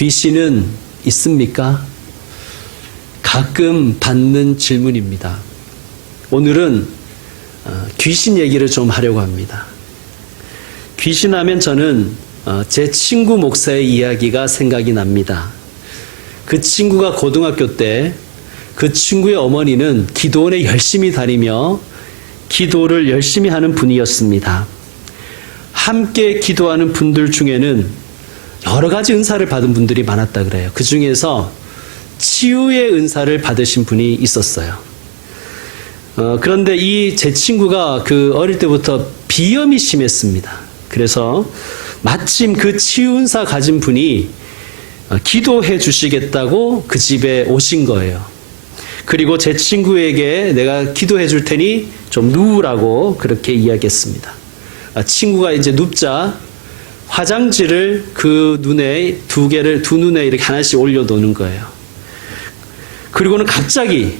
귀신은 있습니까? 가끔 받는 질문입니다. 오늘은 귀신 얘기를 좀 하려고 합니다. 귀신 하면 저는 제 친구 목사의 이야기가 생각이 납니다. 그 친구가 고등학교 때 그 친구의 어머니는 기도원에 열심히 다니며 기도를 열심히 하는 분이었습니다. 함께 기도하는 분들 중에는 여러 가지 은사를 받은 분들이 많았다 그래요. 그 중에서 치유의 은사를 받으신 분이 있었어요. 그런데 이 제 친구가 그 어릴 때부터 비염이 심했습니다. 그래서 마침 그 치유 은사 가진 분이 기도해 주시겠다고 그 집에 오신 거예요. 그리고 제 친구에게 내가 기도해 줄 테니 좀 누우라고 그렇게 이야기했습니다. 친구가 이제 눕자 화장지를 그 눈에 두 눈에 이렇게 하나씩 올려놓는 거예요. 그리고는 갑자기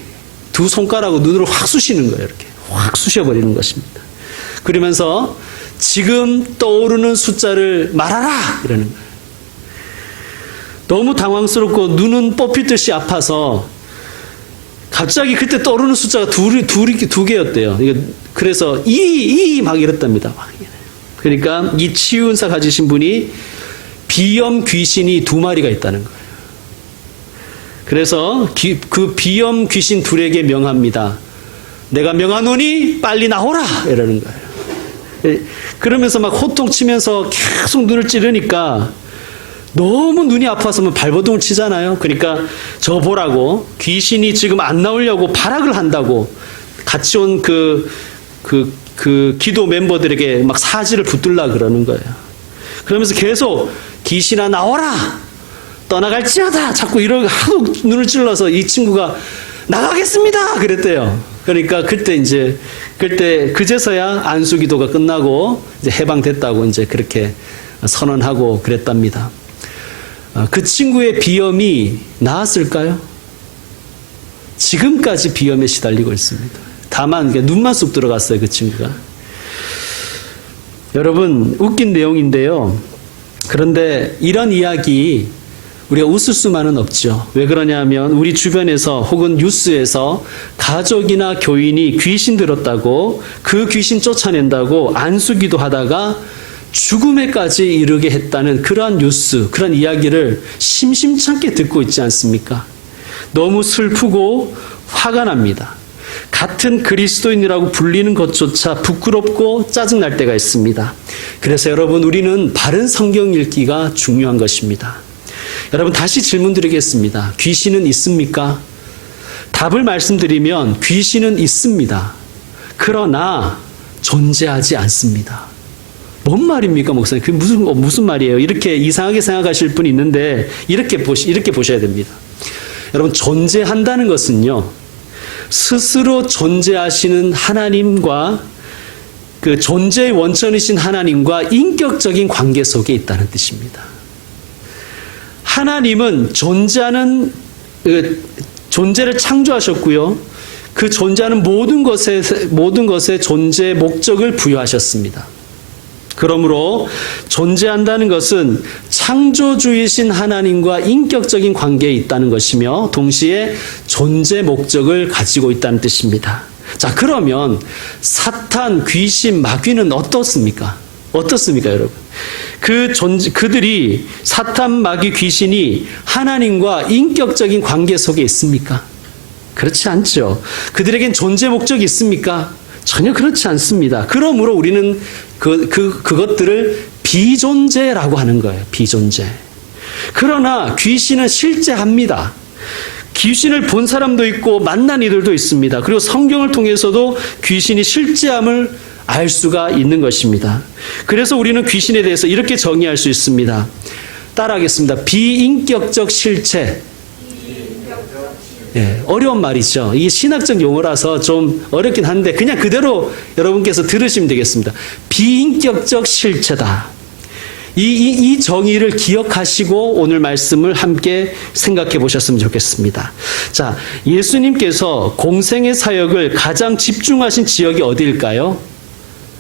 두 손가락으로 눈으로 확 쑤시는 거예요. 이렇게 확 쑤셔버리는 것입니다. 그러면서 지금 떠오르는 숫자를 말하라! 이러는 거예요. 너무 당황스럽고 눈은 뽑히듯이 아파서 갑자기 그때 떠오르는 숫자가 두 개였대요. 그래서 막 이랬답니다. 그러니까 이 치유은사 가지신 분이 비염 귀신이 2마리가 있다는 거예요. 그래서 그 비염 귀신 둘에게 명합니다. 내가 명하노니 빨리 나오라! 이러는 거예요. 그러면서 막 호통치면서 계속 눈을 찌르니까 너무 눈이 아파서 발버둥을 치잖아요. 그러니까 저 보라고 귀신이 지금 안 나오려고 발악을 한다고 같이 온 그 기도 멤버들에게 막 사지를 붙들라 그러는 거예요. 그러면서 계속 귀신아 나와라! 떠나갈지어다! 자꾸 이러고 하도 눈을 찔러서 이 친구가 나가겠습니다! 그랬대요. 그러니까 그때 그제서야 안수기도가 끝나고 이제 해방됐다고 이제 그렇게 선언하고 그랬답니다. 그 친구의 비염이 나았을까요? 지금까지 비염에 시달리고 있습니다. 다만 눈만 쑥 들어갔어요, 그 친구가. 여러분, 웃긴 내용인데요. 그런데 이런 이야기 우리가 웃을 수만은 없죠. 왜 그러냐면 우리 주변에서 혹은 뉴스에서 가족이나 교인이 귀신 들었다고 그 귀신 쫓아낸다고 안수기도 하다가 죽음에까지 이르게 했다는 그러한 뉴스, 그런 이야기를 심심찮게 듣고 있지 않습니까? 너무 슬프고 화가 납니다. 같은 그리스도인이라고 불리는 것조차 부끄럽고 짜증날 때가 있습니다. 그래서 여러분, 우리는 바른 성경 읽기가 중요한 것입니다. 여러분, 다시 질문 드리겠습니다. 귀신은 있습니까? 답을 말씀드리면 귀신은 있습니다. 그러나 존재하지 않습니다. 뭔 말입니까, 목사님? 그게 무슨 말이에요? 이렇게 이상하게 생각하실 분이 있는데 이렇게 보셔야 됩니다. 여러분, 존재한다는 것은요, 스스로 존재하시는 하나님과 그 존재의 원천이신 하나님과 인격적인 관계 속에 있다는 뜻입니다. 하나님은 존재를 창조하셨고요. 그 존재하는 모든 것에 존재의 목적을 부여하셨습니다. 그러므로 존재한다는 것은 창조주이신 하나님과 인격적인 관계에 있다는 것이며 동시에 존재 목적을 가지고 있다는 뜻입니다. 자, 그러면 사탄, 귀신, 마귀는 어떻습니까? 여러분? 그들이 사탄, 마귀, 귀신이 하나님과 인격적인 관계 속에 있습니까? 그렇지 않죠. 그들에겐 존재 목적이 있습니까? 전혀 그렇지 않습니다. 그러므로 우리는 그것들을 비존재라고 하는 거예요. 비존재. 그러나 귀신은 실제합니다. 귀신을 본 사람도 있고 만난 이들도 있습니다. 그리고 성경을 통해서도 귀신이 실제함을 알 수가 있는 것입니다. 그래서 우리는 귀신에 대해서 이렇게 정의할 수 있습니다. 따라하겠습니다. 비인격적 실체. 네, 어려운 말이죠. 이게 신학적 용어라서 좀 어렵긴 한데 그냥 그대로 여러분께서 들으시면 되겠습니다. 비인격적 실체다. 이 정의를 기억하시고 오늘 말씀을 함께 생각해 보셨으면 좋겠습니다. 자, 예수님께서 공생의 사역을 가장 집중하신 지역이 어디일까요?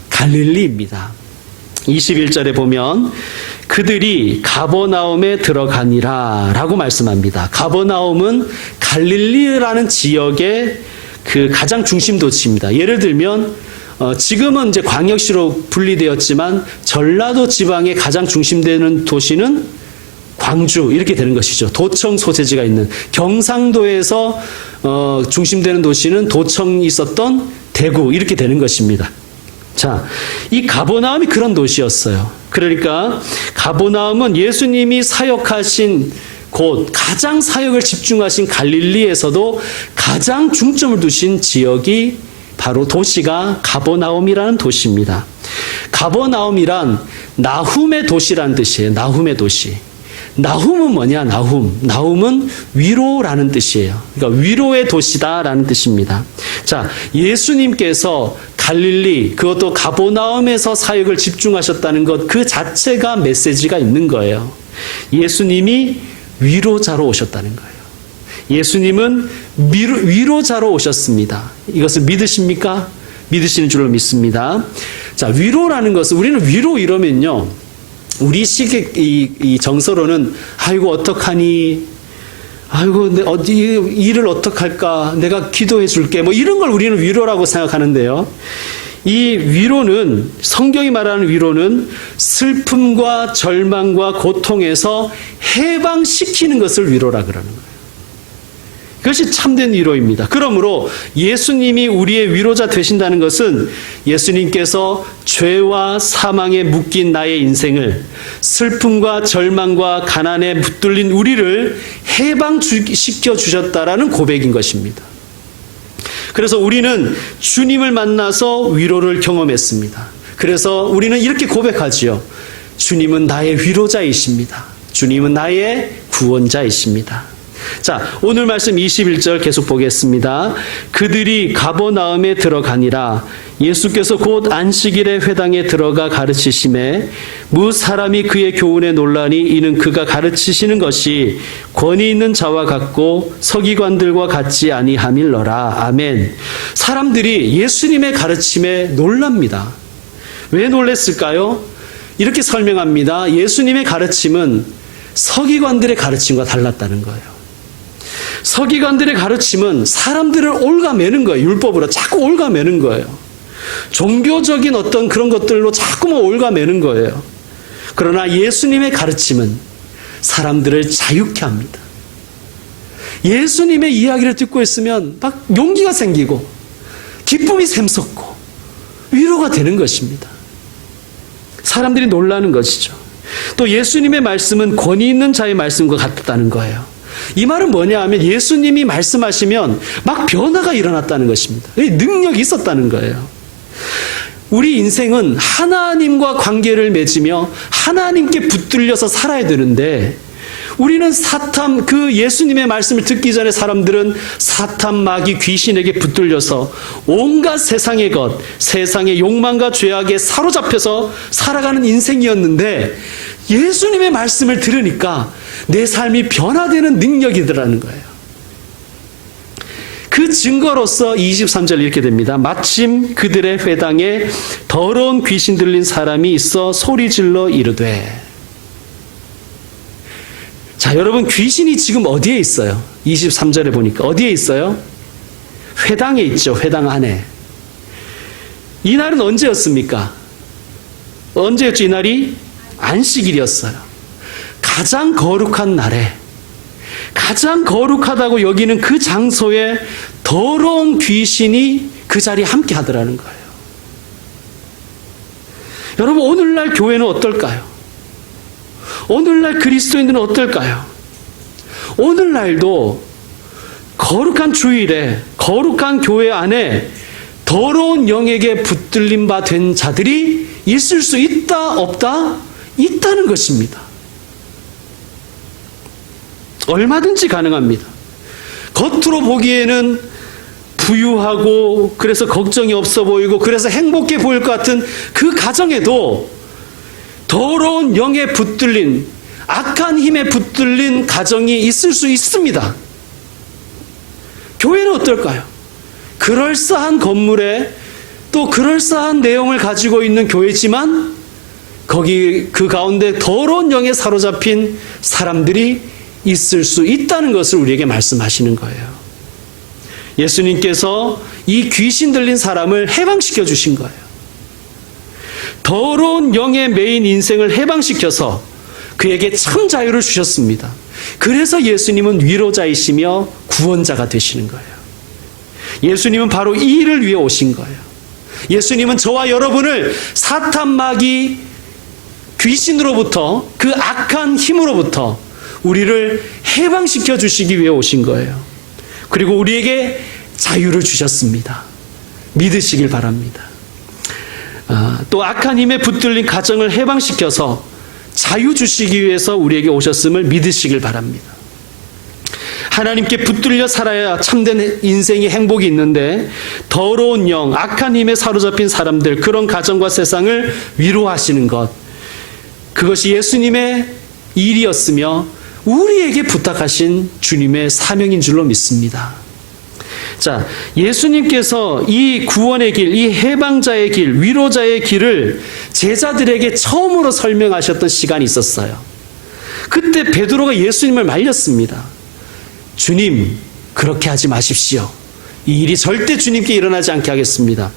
갈릴리입니다. 21절에 보면 그들이 가버나움에 들어가니라 라고 말씀합니다. 가버나움은 갈릴리라는 지역의 그 가장 중심 도시입니다. 예를 들면 지금은 이제 광역시로 분리되었지만 전라도 지방의 가장 중심되는 도시는 광주 이렇게 되는 것이죠. 도청 소재지가 있는 경상도에서 중심되는 도시는 도청이 있었던 대구 이렇게 되는 것입니다. 자, 이 가버나움이 그런 도시였어요. 그러니까 가버나움은 예수님이 사역하신 곳, 가장 사역을 집중하신 갈릴리에서도 가장 중점을 두신 지역이 바로 도시가 가버나움이라는 도시입니다. 가버나움이란 나훔의 도시라는 뜻이에요. 나훔의 도시. 나훔은 뭐냐? 나훔은 위로라는 뜻이에요. 그러니까 위로의 도시다라는 뜻입니다. 자, 예수님께서 갈릴리, 그것도 가버나움에서 사역을 집중하셨다는 것, 그 자체가 메시지가 있는 거예요. 예수님이 위로자로 오셨다는 거예요. 예수님은 위로자로 오셨습니다. 이것을 믿으십니까? 믿으시는 줄로 믿습니다. 자, 위로라는 것은 우리는 위로 이러면요. 우리 식의 이 정서로는 아이고 어떡하니? 아이고 일을 어떡할까? 내가 기도해 줄게. 뭐 이런 걸 우리는 위로라고 생각하는데요. 이 위로는 성경이 말하는 위로는 슬픔과 절망과 고통에서 해방시키는 것을 위로라 그러는 거예요. 그것이 참된 위로입니다. 그러므로 예수님이 우리의 위로자 되신다는 것은 예수님께서 죄와 사망에 묶인 나의 인생을 슬픔과 절망과 가난에 붙들린 우리를 해방시켜 주셨다라는 고백인 것입니다. 그래서 우리는 주님을 만나서 위로를 경험했습니다. 그래서 우리는 이렇게 고백하지요. 주님은 나의 위로자이십니다. 주님은 나의 구원자이십니다. 자, 오늘 말씀 21절 계속 보겠습니다. 그들이 가버나움에 들어가니라. 예수께서 곧 안식일에 회당에 들어가 가르치심에 무 사람이 그의 교훈에 놀라니 이는 그가 가르치시는 것이 권위 있는 자와 같고 서기관들과 같지 아니함일러라. 아멘. 사람들이 예수님의 가르침에 놀랍니다. 왜 놀랐을까요? 이렇게 설명합니다. 예수님의 가르침은 서기관들의 가르침과 달랐다는 거예요. 서기관들의 가르침은 사람들을 올가매는 거예요. 율법으로 자꾸 올가매는 거예요. 종교적인 어떤 그런 것들로 자꾸만 올가매는 거예요. 그러나 예수님의 가르침은 사람들을 자유케 합니다. 예수님의 이야기를 듣고 있으면 막 용기가 생기고 기쁨이 샘솟고 위로가 되는 것입니다. 사람들이 놀라는 것이죠. 또 예수님의 말씀은 권위 있는 자의 말씀과 같다는 거예요. 이 말은 뭐냐 하면 예수님이 말씀하시면 막 변화가 일어났다는 것입니다. 능력이 있었다는 거예요. 우리 인생은 하나님과 관계를 맺으며 하나님께 붙들려서 살아야 되는데 우리는 사탄, 그 예수님의 말씀을 듣기 전에 사람들은 사탄, 마귀, 귀신에게 붙들려서 온갖 세상의 것, 세상의 욕망과 죄악에 사로잡혀서 살아가는 인생이었는데 예수님의 말씀을 들으니까 내 삶이 변화되는 능력이더라는 거예요. 그 증거로서 23절 이렇게 됩니다. 마침 그들의 회당에 더러운 귀신 들린 사람이 있어 소리질러 이르되. 자, 여러분 귀신이 지금 어디에 있어요? 23절에 보니까 어디에 있어요? 회당에 있죠. 회당 안에. 이날은 언제였습니까? 언제였죠? 이날이 안식일이었어요. 가장 거룩한 날에 가장 거룩하다고 여기는 그 장소에 더러운 귀신이 그 자리에 함께 하더라는 거예요. 여러분 오늘날 교회는 어떨까요? 오늘날 그리스도인들은 어떨까요? 오늘날도 거룩한 주일에 거룩한 교회 안에 더러운 영에게 붙들림 바 된 자들이 있을 수 있다 없다? 있다는 것입니다. 얼마든지 가능합니다. 겉으로 보기에는 부유하고 그래서 걱정이 없어 보이고 그래서 행복해 보일 것 같은 그 가정에도 더러운 영에 붙들린 악한 힘에 붙들린 가정이 있을 수 있습니다. 교회는 어떨까요? 그럴싸한 건물에 또 그럴싸한 내용을 가지고 있는 교회지만 거기 그 가운데 더러운 영에 사로잡힌 사람들이 있을 수 있다는 것을 우리에게 말씀하시는 거예요. 예수님께서 이 귀신 들린 사람을 해방시켜 주신 거예요. 더러운 영에 매인 인생을 해방시켜서 그에게 참 자유를 주셨습니다. 그래서 예수님은 위로자이시며 구원자가 되시는 거예요. 예수님은 바로 이 일을 위해 오신 거예요. 예수님은 저와 여러분을 사탄 마귀 귀신으로부터, 그 악한 힘으로부터 우리를 해방시켜 주시기 위해 오신 거예요. 그리고 우리에게 자유를 주셨습니다. 믿으시길 바랍니다. 또 악한 힘에 붙들린 가정을 해방시켜서 자유 주시기 위해서 우리에게 오셨음을 믿으시길 바랍니다. 하나님께 붙들려 살아야 참된 인생의 행복이 있는데 더러운 영, 악한 힘에 사로잡힌 사람들, 그런 가정과 세상을 위로하시는 것, 그것이 예수님의 일이었으며 우리에게 부탁하신 주님의 사명인 줄로 믿습니다. 자, 예수님께서 이 구원의 길, 이 해방자의 길, 위로자의 길을 제자들에게 처음으로 설명하셨던 시간이 있었어요. 그때 베드로가 예수님을 말렸습니다. 주님, 그렇게 하지 마십시오. 이 일이 절대 주님께 일어나지 않게 하겠습니다.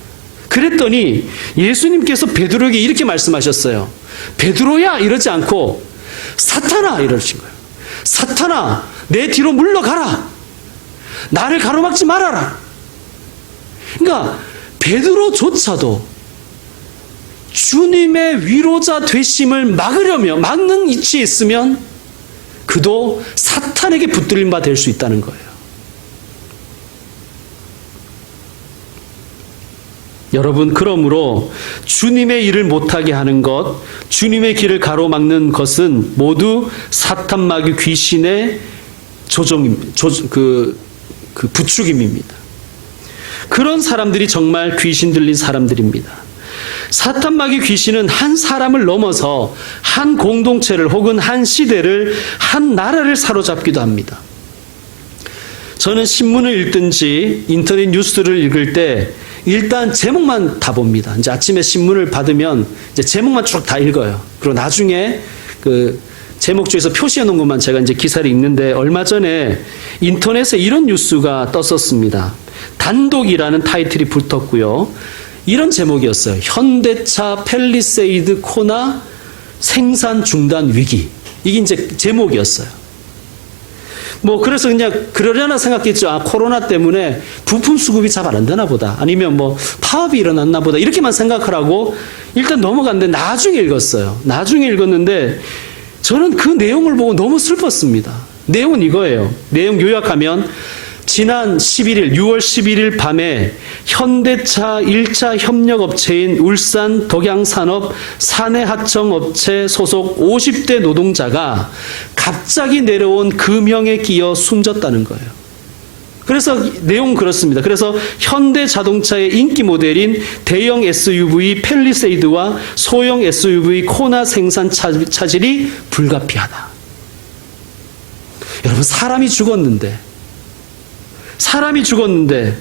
그랬더니 예수님께서 베드로에게 이렇게 말씀하셨어요. 베드로야, 이러지 않고 사탄아, 이러신 거예요. 사탄아, 내 뒤로 물러가라. 나를 가로막지 말아라. 그러니까 베드로조차도 주님의 위로자 되심을 막는 위치에 있으면 그도 사탄에게 붙들린 바 될 수 있다는 거예요. 여러분, 그러므로 주님의 일을 못하게 하는 것, 주님의 길을 가로막는 것은 모두 사탄 마귀 귀신의 부추김입니다. 그런 사람들이 정말 귀신 들린 사람들입니다. 사탄 마귀 귀신은 한 사람을 넘어서 한 공동체를 혹은 한 시대를, 한 나라를 사로잡기도 합니다. 저는 신문을 읽든지 인터넷 뉴스를 읽을 때 일단 제목만 다 봅니다. 이제 아침에 신문을 받으면 이제 제목만 쭉 다 읽어요. 그리고 나중에 그 제목 중에서 표시해 놓은 것만 제가 이제 기사를 읽는데, 얼마 전에 인터넷에 이런 뉴스가 떴었습니다. 단독이라는 타이틀이 붙었고요. 이런 제목이었어요. 현대차 팰리세이드 코나 생산 중단 위기. 이게 이제 제목이었어요. 그래서 그냥 그러려나 생각했죠. 코로나 때문에 부품 수급이 잘 안 되나 보다. 아니면 파업이 일어났나 보다. 이렇게만 생각을 하고 일단 넘어갔는데 나중에 읽었어요. 나중에 읽었는데 저는 그 내용을 보고 너무 슬펐습니다. 내용은 이거예요. 내용 요약하면 지난 6월 11일 밤에 현대차 1차 협력업체인 울산 덕양산업 사내하청업체 소속 50대 노동자가 갑자기 내려온 금형에 끼어 숨졌다는 거예요. 그래서 내용은 그렇습니다. 그래서 현대자동차의 인기 모델인 대형 SUV 팰리세이드와 소형 SUV 코나 생산 차질이 불가피하다. 여러분, 사람이 죽었는데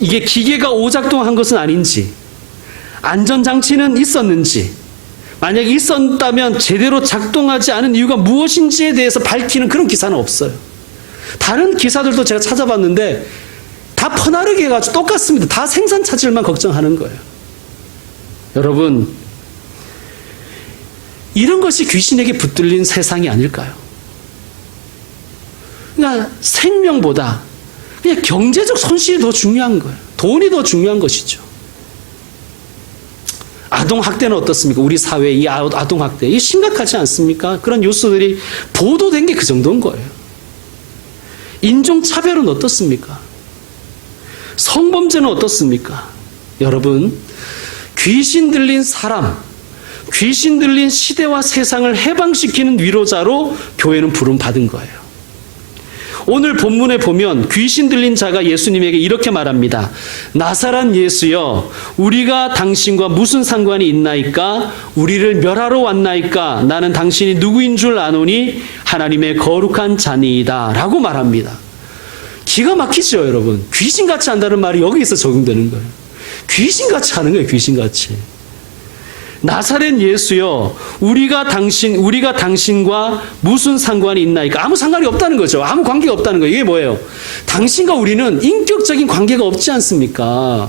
이게 기계가 오작동한 것은 아닌지, 안전장치는 있었는지, 만약에 있었다면 제대로 작동하지 않은 이유가 무엇인지에 대해서 밝히는 그런 기사는 없어요. 다른 기사들도 제가 찾아봤는데 다 퍼나르게 해가지고 똑같습니다. 다 생산 차질만 걱정하는 거예요. 여러분, 이런 것이 귀신에게 붙들린 세상이 아닐까요? 그러니까 생명보다 그냥 경제적 손실이 더 중요한 거예요. 돈이 더 중요한 것이죠. 아동학대는 어떻습니까? 우리 사회의 이 아동학대, 이 심각하지 않습니까? 그런 뉴스들이 보도된 게 그 정도인 거예요. 인종차별은 어떻습니까? 성범죄는 어떻습니까? 여러분, 귀신 들린 사람, 귀신 들린 시대와 세상을 해방시키는 위로자로 교회는 부름받은 거예요. 오늘 본문에 보면 귀신 들린 자가 예수님에게 이렇게 말합니다. 나사렛 예수여, 우리가 당신과 무슨 상관이 있나이까? 우리를 멸하러 왔나이까? 나는 당신이 누구인 줄 아노니 하나님의 거룩한 자니이다 라고 말합니다. 기가 막히죠, 여러분. 귀신같이 한다는 말이 여기서 적용되는 거예요. 귀신같이 하는 거예요, 귀신같이. 나사렛 예수여, 우리가 당신과 무슨 상관이 있나이까? 아무 상관이 없다는 거죠. 아무 관계가 없다는 거예요. 이게 뭐예요? 당신과 우리는 인격적인 관계가 없지 않습니까?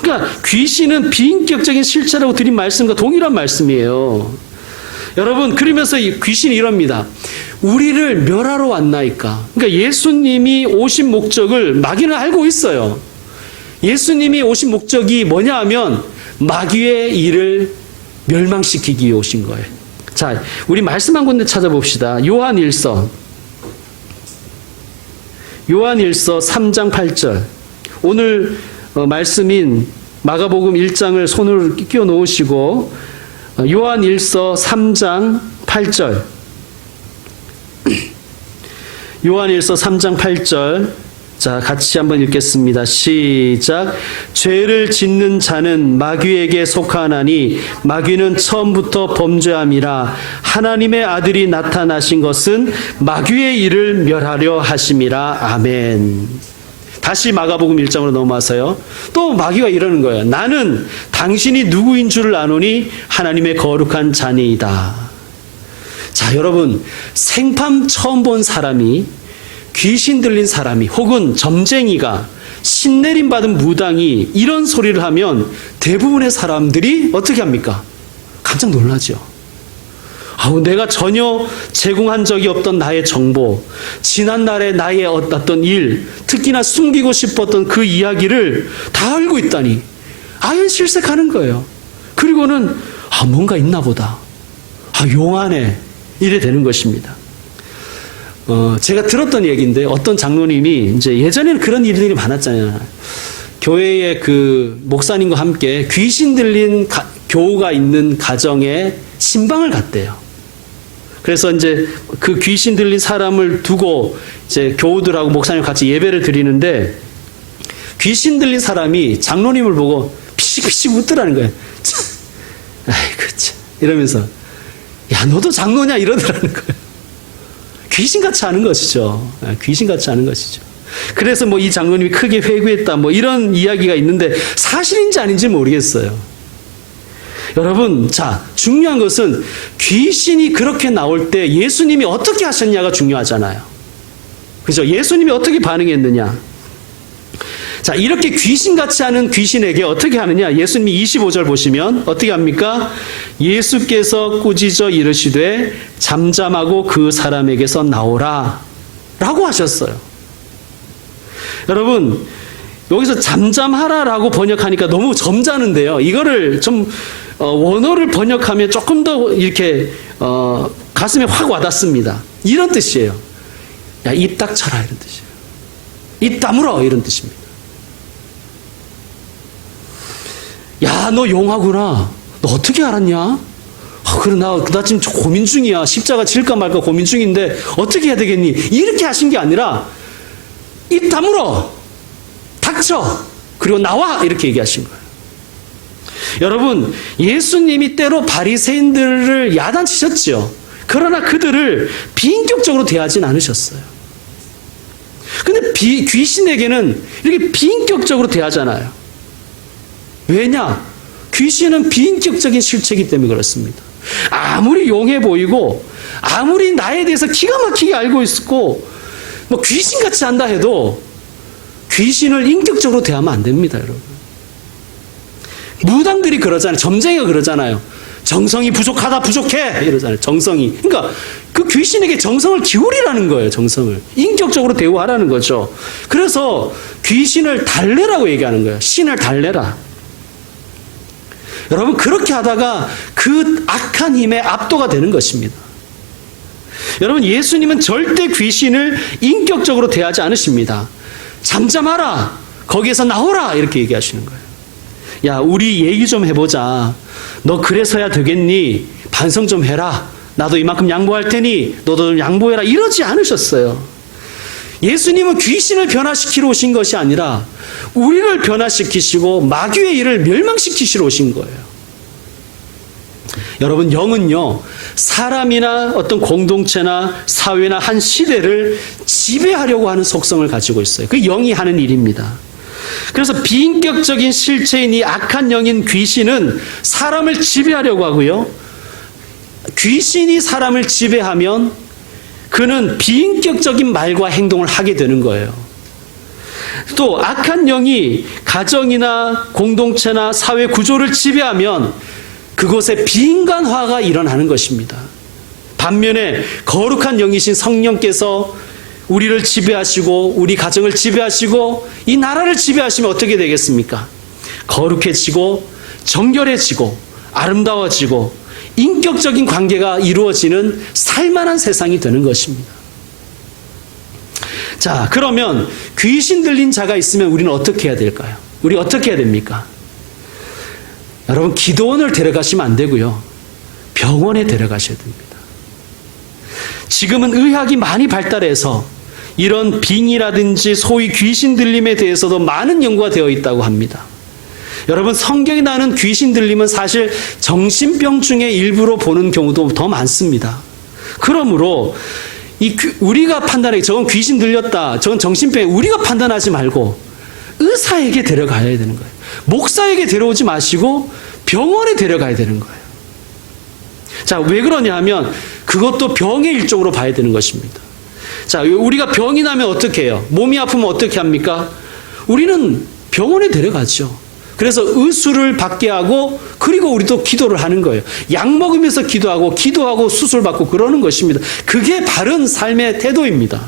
그러니까 귀신은 비인격적인 실체라고 드린 말씀과 동일한 말씀이에요. 여러분, 그러면서 이 귀신이 이럽니다. 우리를 멸하러 왔나이까? 그러니까 예수님이 오신 목적을 마귀는 알고 있어요. 예수님이 오신 목적이 뭐냐 하면 마귀의 일을 멸망시키기 위해 오신 거예요. 자, 우리 말씀 한 군데 찾아봅시다. 요한일서 3장 8절. 오늘 말씀인 마가복음 1장을 손을 끼워 놓으시고 요한일서 3장 8절. 요한일서 3장 8절. 자, 같이 한번 읽겠습니다. 시작. 죄를 짓는 자는 마귀에게 속하나니 마귀는 처음부터 범죄함이라. 하나님의 아들이 나타나신 것은 마귀의 일을 멸하려 하심이라. 아멘. 다시 마가복음 1장으로 넘어와서요. 또 마귀가 이러는 거예요. 나는 당신이 누구인 줄을 아노니 하나님의 거룩한 자니이다. 자, 여러분, 생판 처음 본 사람이, 귀신 들린 사람이, 혹은 점쟁이가, 신내림 받은 무당이 이런 소리를 하면 대부분의 사람들이 어떻게 합니까? 깜짝 놀라죠. 내가 전혀 제공한 적이 없던 나의 정보, 지난날의 나의 어떤 일, 특히나 숨기고 싶었던 그 이야기를 다 알고 있다니 아연실색하는 거예요. 그리고는 뭔가 있나 보다. 용하네. 이래 되는 것입니다. 제가 들었던 얘기인데 어떤 장로님이 이제 예전에는 그런 일들이 많았잖아요. 교회의 그 목사님과 함께 귀신 들린 교우가 있는 가정에 신방을 갔대요. 그래서 이제 그 귀신 들린 사람을 두고 이제 교우들하고 목사님 같이 예배를 드리는데 귀신 들린 사람이 장로님을 보고 피식피식 웃더라는 거예요. 아이고 참 이러면서 야 너도 장로냐 이러더라는 거예요. 귀신같이 하는 것이죠. 귀신같이 하는 것이죠. 그래서 뭐 이 장로님이 크게 회개했다 뭐 이런 이야기가 있는데 사실인지 아닌지 모르겠어요. 여러분, 자, 중요한 것은 귀신이 그렇게 나올 때 예수님이 어떻게 하셨냐가 중요하잖아요. 그죠? 예수님이 어떻게 반응했느냐. 자, 이렇게 귀신같이 하는 귀신에게 어떻게 하느냐. 예수님이 25절 보시면 어떻게 합니까? 예수께서 꾸짖어 이르시되 잠잠하고 그 사람에게서 나오라 라고 하셨어요. 여러분, 여기서 잠잠하라라고 번역하니까 너무 점잖은데요. 이거를 좀 원어를 번역하면 조금 더 이렇게 가슴에 확 와닿습니다. 이런 뜻이에요. 야, 입 닥쳐라 이런 뜻이에요. 입 다물어 이런 뜻입니다. 야, 너 용하구나. 너 어떻게 알았냐? 그래, 나 지금 고민 중이야. 십자가 질까 말까 고민 중인데 어떻게 해야 되겠니? 이렇게 하신 게 아니라 입 다물어. 닥쳐. 그리고 나와. 이렇게 얘기하신 거예요. 여러분, 예수님이 때로 바리새인들을 야단치셨죠. 그러나 그들을 비인격적으로 대하진 않으셨어요. 근데 귀신에게는 이렇게 비인격적으로 대하잖아요. 왜냐? 귀신은 비인격적인 실체이기 때문에 그렇습니다. 아무리 용해 보이고 아무리 나에 대해서 기가 막히게 알고 있고 뭐 귀신같이 한다 해도 귀신을 인격적으로 대하면 안 됩니다, 여러분. 무당들이 그러잖아요. 점쟁이가 그러잖아요. 정성이 부족하다, 부족해 이러잖아요. 정성이. 그러니까 그 귀신에게 정성을 기울이라는 거예요. 정성을. 인격적으로 대우하라는 거죠. 그래서 귀신을 달래라고 얘기하는 거예요. 신을 달래라. 여러분, 그렇게 하다가 그 악한 힘에 압도가 되는 것입니다. 여러분, 예수님은 절대 귀신을 인격적으로 대하지 않으십니다. 잠잠하라. 거기에서 나오라. 이렇게 얘기하시는 거예요. 야, 우리 얘기 좀 해보자. 너 그래서야 되겠니? 반성 좀 해라. 나도 이만큼 양보할 테니 너도 좀 양보해라. 이러지 않으셨어요. 예수님은 귀신을 변화시키러 오신 것이 아니라 우리를 변화시키시고 마귀의 일을 멸망시키시러 오신 거예요. 여러분, 영은요, 사람이나 어떤 공동체나 사회나 한 시대를 지배하려고 하는 속성을 가지고 있어요. 그 영이 하는 일입니다. 그래서 비인격적인 실체인 이 악한 영인 귀신은 사람을 지배하려고 하고요. 귀신이 사람을 지배하면 그는 비인격적인 말과 행동을 하게 되는 거예요. 또 악한 영이 가정이나 공동체나 사회 구조를 지배하면 그곳에 비인간화가 일어나는 것입니다. 반면에 거룩한 영이신 성령께서 우리를 지배하시고 우리 가정을 지배하시고 이 나라를 지배하시면 어떻게 되겠습니까? 거룩해지고 정결해지고 아름다워지고 인격적인 관계가 이루어지는 살만한 세상이 되는 것입니다. 자, 그러면 귀신 들린 자가 있으면 우리는 어떻게 해야 될까요? 우리 어떻게 해야 됩니까? 여러분, 기도원을 데려가시면 안 되고요. 병원에 데려가셔야 됩니다. 지금은 의학이 많이 발달해서 이런 빙이라든지 소위 귀신 들림에 대해서도 많은 연구가 되어 있다고 합니다. 여러분, 성경에 나오는 귀신 들림은 사실 정신병 중에 일부로 보는 경우도 더 많습니다. 그러므로 우리가 판단하기, 저건 귀신 들렸다, 저건 정신병, 우리가 판단하지 말고 의사에게 데려가야 되는 거예요. 목사에게 데려오지 마시고 병원에 데려가야 되는 거예요. 자, 왜 그러냐 하면 그것도 병의 일종으로 봐야 되는 것입니다. 자, 우리가 병이 나면 어떻게 해요? 몸이 아프면 어떻게 합니까? 우리는 병원에 데려가죠. 그래서 의술을 받게 하고 그리고 우리도 기도를 하는 거예요. 약 먹으면서 기도하고 수술받고 그러는 것입니다. 그게 바른 삶의 태도입니다.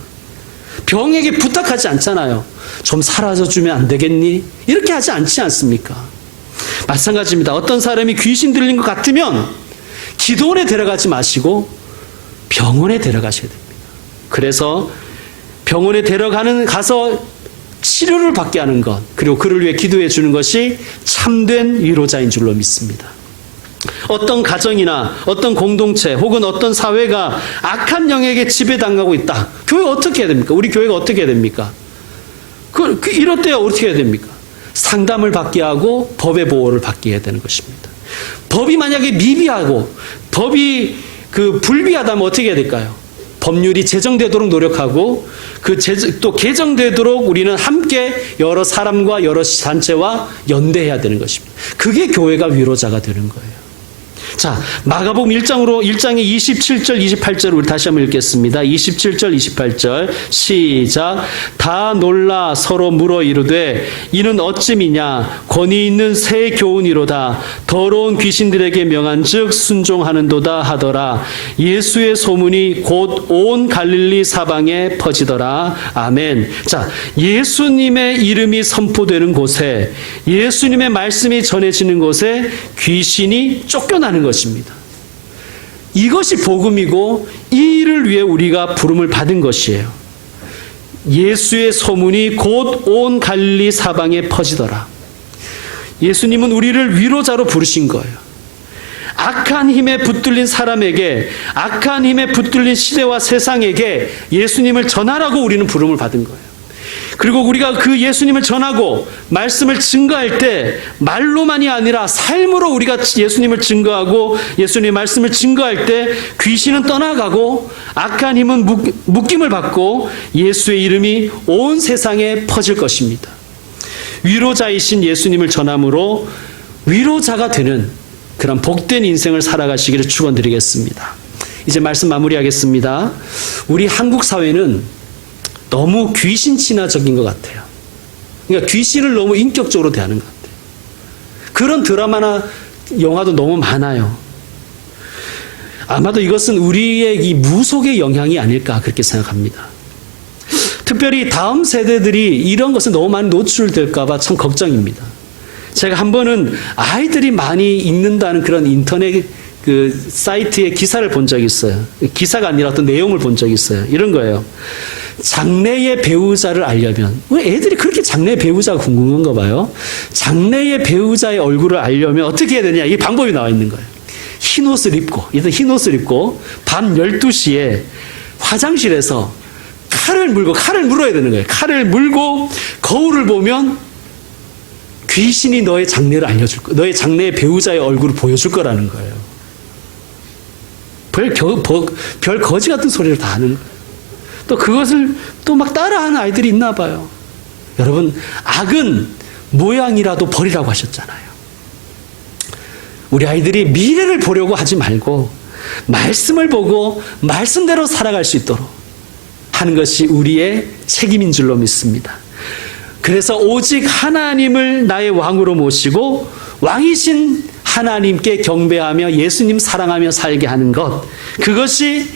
병에게 부탁하지 않잖아요. 좀 사라져주면 안 되겠니? 이렇게 하지 않지 않습니까? 마찬가지입니다. 어떤 사람이 귀신 들린 것 같으면 기도원에 데려가지 마시고 병원에 데려가셔야 됩니다. 그래서 병원에 가서 치료를 받게 하는 것, 그리고 그를 위해 기도해 주는 것이 참된 위로자인 줄로 믿습니다. 어떤 가정이나 어떤 공동체 혹은 어떤 사회가 악한 영에게 지배당하고 있다. 교회가 어떻게 해야 됩니까? 우리 교회가 어떻게 해야 됩니까? 이럴 때 어떻게 해야 됩니까? 상담을 받게 하고 법의 보호를 받게 해야 되는 것입니다. 법이 만약에 미비하고 법이 불비하다면 어떻게 해야 될까요? 법률이 제정되도록 노력하고 또 개정되도록 우리는 함께 여러 사람과 여러 단체와 연대해야 되는 것입니다. 그게 교회가 위로자가 되는 거예요. 자, 마가복음 1장의 27절 28절을 우리 다시 한번 읽겠습니다. 27절 28절 시작. 다 놀라 서로 물어 이르되 이는 어찌미냐 권위 있는 새 교훈이로다. 더러운 귀신들에게 명한즉 순종하는도다 하더라. 예수의 소문이 곧 온 갈릴리 사방에 퍼지더라. 아멘. 자, 예수님의 이름이 선포되는 곳에, 예수님의 말씀이 전해지는 곳에 귀신이 쫓겨나는 것입니다. 이것이 복음이고 이 일을 위해 우리가 부름을 받은 것이에요. 예수의 소문이 곧 온 갈릴리 사방에 퍼지더라. 예수님은 우리를 위로자로 부르신 거예요. 악한 힘에 붙들린 사람에게, 악한 힘에 붙들린 시대와 세상에게 예수님을 전하라고 우리는 부름을 받은 거예요. 그리고 우리가 그 예수님을 전하고 말씀을 증거할 때 말로만이 아니라 삶으로 우리가 예수님을 증거하고 예수님의 말씀을 증거할 때 귀신은 떠나가고 악한 힘은 묶임을 받고 예수의 이름이 온 세상에 퍼질 것입니다. 위로자이신 예수님을 전함으로 위로자가 되는 그런 복된 인생을 살아가시기를 축원드리겠습니다. 이제 말씀 마무리하겠습니다. 우리 한국 사회는 너무 귀신 친화적인 것 같아요. 그러니까 귀신을 너무 인격적으로 대하는 것 같아요. 그런 드라마나 영화도 너무 많아요. 아마도 이것은 우리의 이 무속의 영향이 아닐까 그렇게 생각합니다. 특별히 다음 세대들이 이런 것에 너무 많이 노출될까 봐 참 걱정입니다. 제가 한 번은 아이들이 많이 읽는다는 그런 인터넷 사이트의 기사를 본 적이 있어요. 기사가 아니라 어떤 내용을 본 적이 있어요. 이런 거예요. 장래의 배우자를 알려면, 왜 애들이 그렇게 장래의 배우자가 궁금한가 봐요. 장래의 배우자의 얼굴을 알려면 어떻게 해야 되냐, 이 방법이 나와 있는 거예요. 흰 옷을 입고 밤 12시에 화장실에서 칼을 물어야 되는 거예요. 칼을 물고 거울을 보면 귀신이 너의 장래를 알려줄 거야. 너의 장래의 배우자의 얼굴을 보여줄 거라는 거예요. 별 거지 같은 소리를 다 하는 거예요. 또 그것을 또 막 따라하는 아이들이 있나 봐요. 여러분, 악은 모양이라도 버리라고 하셨잖아요. 우리 아이들이 미래를 보려고 하지 말고 말씀을 보고 말씀대로 살아갈 수 있도록 하는 것이 우리의 책임인 줄로 믿습니다. 그래서 오직 하나님을 나의 왕으로 모시고 왕이신 하나님께 경배하며 예수님 사랑하며 살게 하는 것, 그것이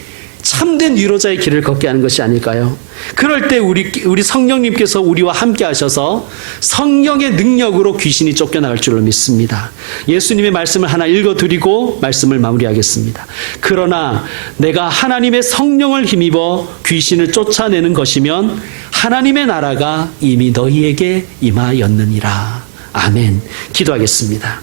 참된 위로자의 길을 걷게 하는 것이 아닐까요? 그럴 때 우리 성령님께서 우리와 함께 하셔서 성령의 능력으로 귀신이 쫓겨나갈 줄로 믿습니다. 예수님의 말씀을 하나 읽어드리고 말씀을 마무리하겠습니다. 그러나 내가 하나님의 성령을 힘입어 귀신을 쫓아내는 것이면 하나님의 나라가 이미 너희에게 임하였느니라. 아멘. 기도하겠습니다.